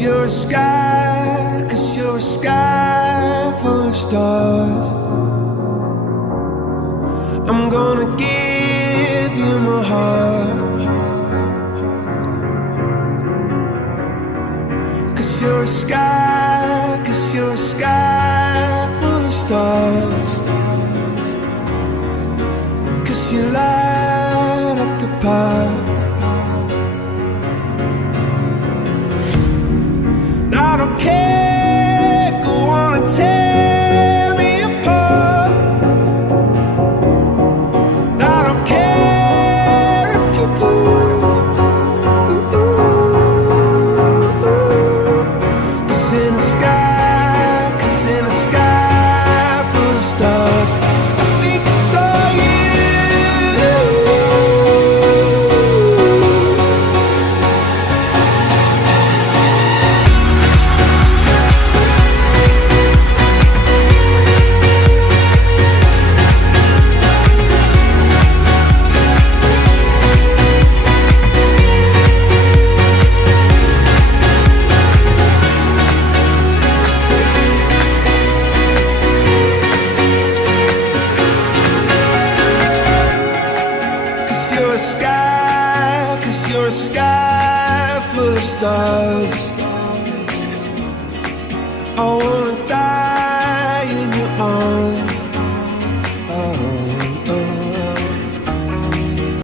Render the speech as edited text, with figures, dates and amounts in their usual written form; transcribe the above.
you're a sky, 'cause you're a sky full of stars. I'm gonna give you my heart, 'cause you're a sky, 'cause you're a sky full of stars. 'Cause you light up the path. I don't care, go on and tear me apart. I don't care if you do. Cause in the sky, 'cause in the sky full of stars, I think I saw you. You're a sky, 'cause you're a sky full of stars. I wanna die